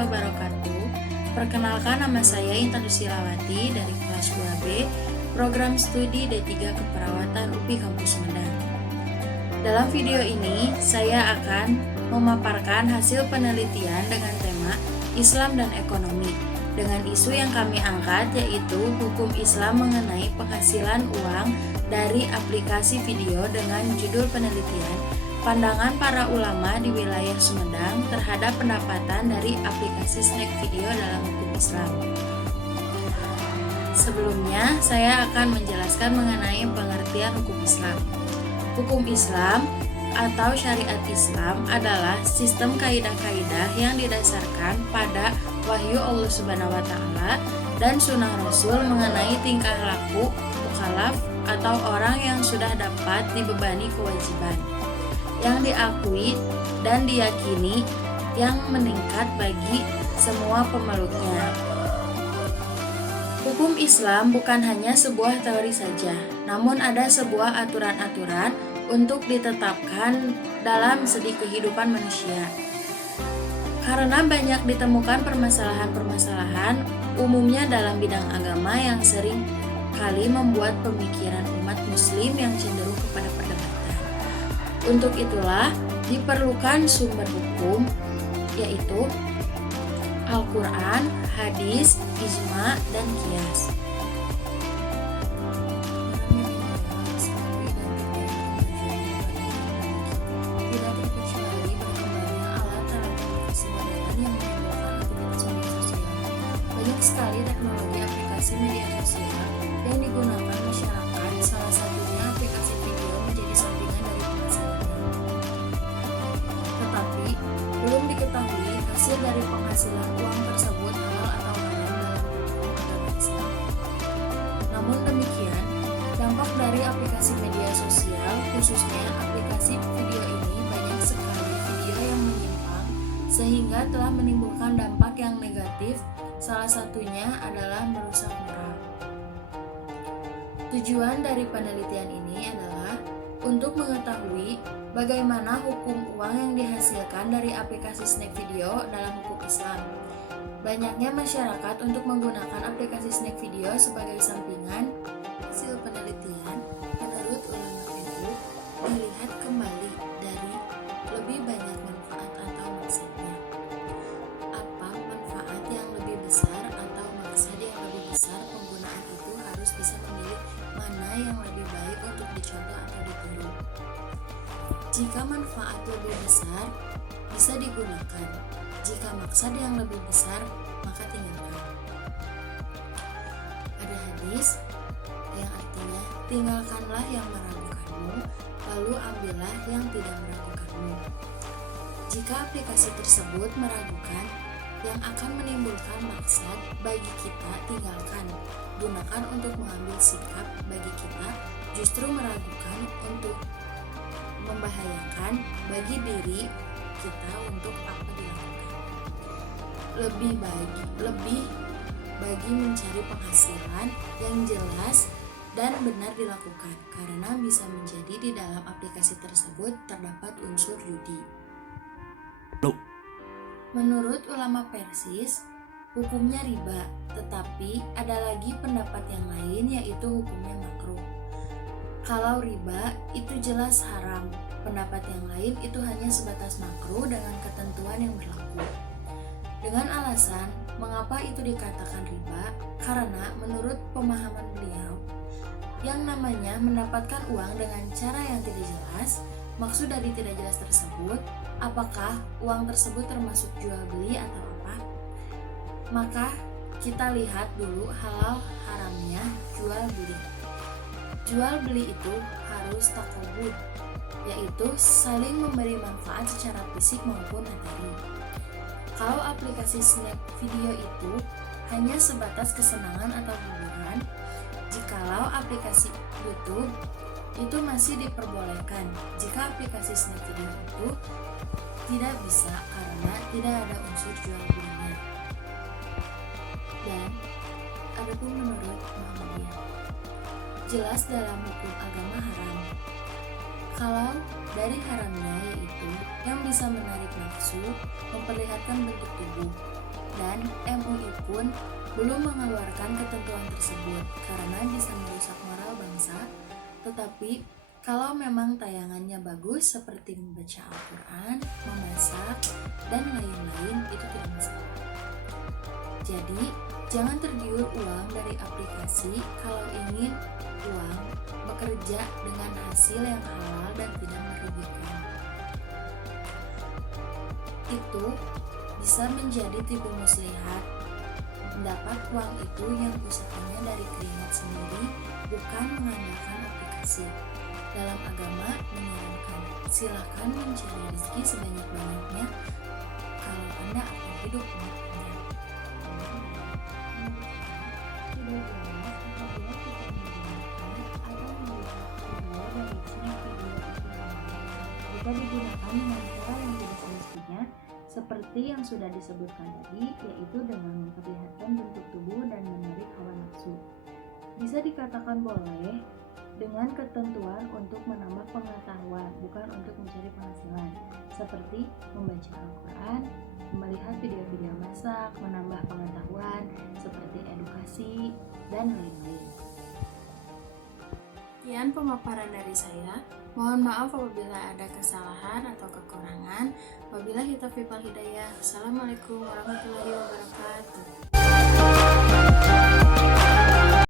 wabarakatuh. Perkenalkan, nama saya Intan Dusilawati dari kelas 2B, program studi D3 Keperawatan UPI Kampus Sumedang. Dalam video ini, saya akan memaparkan hasil penelitian dengan tema Islam dan Ekonomi, dengan isu yang kami angkat yaitu hukum Islam mengenai penghasilan uang dari aplikasi video dengan judul penelitian Pandangan para ulama di wilayah Sumedang terhadap pendapatan dari aplikasi snack video dalam hukum Islam. Sebelumnya, saya akan menjelaskan mengenai pengertian hukum Islam. Hukum Islam atau syariat Islam adalah sistem kaidah-kaidah yang didasarkan pada wahyu Allah Subhanahu wa taala dan sunnah Rasul mengenai tingkah laku mukallaf atau orang yang sudah dapat dibebani kewajiban yang diakui dan diyakini yang meningkat bagi semua pemeluknya. Hukum Islam bukan hanya sebuah teori saja, namun ada sebuah aturan-aturan untuk ditetapkan dalam segi kehidupan manusia. Karena banyak ditemukan permasalahan-permasalahan umumnya dalam bidang agama yang sering kali membuat pemikiran umat muslim yang cenderung kepada perdebatan. Untuk itulah diperlukan sumber hukum, yaitu Al-Quran, hadis, ijma, dan qiyas. Tidak terkecuali berkembangnya alat telekomunikasi modern yang menimbulkan aktivitas media sosial. Banyak sekali teknologi aplikasi media sosial yang digunakan masyarakat, salah satunya aplikasi video menjadi sampingan dari penghasilannya. Tetapi, belum diketahui hasil dari penghasilan uang tersebut halal atau haram dalam hukum agama Islam. Namun demikian, dampak dari aplikasi media sosial, khususnya aplikasi video ini, banyak sekali video yang menyimpang sehingga telah menimbulkan dampak yang negatif, salah satunya adalah merusak moral. Tujuan dari penelitian ini adalah untuk mengetahui bagaimana hukum uang yang dihasilkan dari aplikasi snack video dalam hukum Islam. Banyaknya masyarakat untuk menggunakan aplikasi snack video sebagai sampingan. Hasil penelitian menurut ulama itu dilihat kembali dari lebih banyak manfaat atau maksudnya. Apa manfaat yang lebih besar atau maksud yang lebih besar, penggunaan itu harus bisa memilih mana yang lebih baik untuk dicontoh atau ditiru. Jika manfaat lebih besar, bisa digunakan. Jika maksud yang lebih besar, maka tinggalkan. Ada hadis yang artinya, tinggalkanlah yang meragukanmu, lalu ambillah yang tidak meragukanmu. Jika aplikasi tersebut meragukan, yang akan menimbulkan maksud bagi kita, tinggalkan. Gunakan untuk mengambil sikap bagi kita, justru meragukan untuk membahayakan bagi diri kita untuk apa dilakukan. Lebih bagi mencari penghasilan yang jelas dan benar dilakukan, karena bisa menjadi di dalam aplikasi tersebut terdapat unsur judi. Menurut ulama Persis, hukumnya riba, tetapi ada lagi pendapat yang lain yaitu hukumnya makruh. Kalau riba itu jelas haram, pendapat yang lain itu hanya sebatas makruh dengan ketentuan yang berlaku. Dengan alasan mengapa itu dikatakan riba, karena menurut pemahaman beliau, yang namanya mendapatkan uang dengan cara yang tidak jelas, maksud dari tidak jelas tersebut, apakah uang tersebut termasuk jual beli atau apa? Maka kita lihat dulu halal haramnya jual beli. Jual beli itu harus takobud, yaitu saling memberi manfaat secara fisik maupun materi. Kalau aplikasi snack video itu hanya sebatas kesenangan atau hiburan, jikalau aplikasi YouTube itu masih diperbolehkan. Jika aplikasi snack video itu tidak bisa karena tidak ada unsur jual belinya. Dan adapun menurut Muhammadiyah, jelas dalam hukum agama haram. Kalau dari haramnya yaitu yang bisa menarik nafsu, memperlihatkan bentuk tubuh, dan MUI pun belum mengeluarkan ketentuan tersebut karena bisa merusak moral bangsa. Tetapi kalau memang tayangannya bagus seperti membaca Al-Quran, memasak, dan lain-lain, itu tidak masalah. Jadi, jangan tergiur uang dari aplikasi kalau ingin uang bekerja dengan hasil yang halal dan tidak merugikan. Itu bisa menjadi tipu muslihat. Mendapat uang itu yang usahanya dari keringat sendiri, bukan mengandalkan aplikasi. Dalam agama menyarankan, silakan mencari rezeki sebanyak-banyaknya kalau Anda akan hidup panjang. Tidak jelas apabila kita menggunakan atau melihat video dari isinya video itu. Jika digunakan dengan cara yang tidak semestinya, seperti yang sudah disebutkan tadi, yaitu dengan memperlihatkan bentuk tubuh dan menarik hawa nafsu. Bisa dikatakan boleh dengan ketentuan untuk menambah pengetahuan, bukan untuk mencari penghasilan, seperti membaca Al-Quran, melihat video-video masak, menambah pengetahuan, seperti edukasi, dan lain-lain. Sekian pemaparan dari saya. Mohon maaf apabila ada kesalahan atau kekurangan. Wabillahi taufiq wal hidayah. Assalamualaikum warahmatullahi wabarakatuh.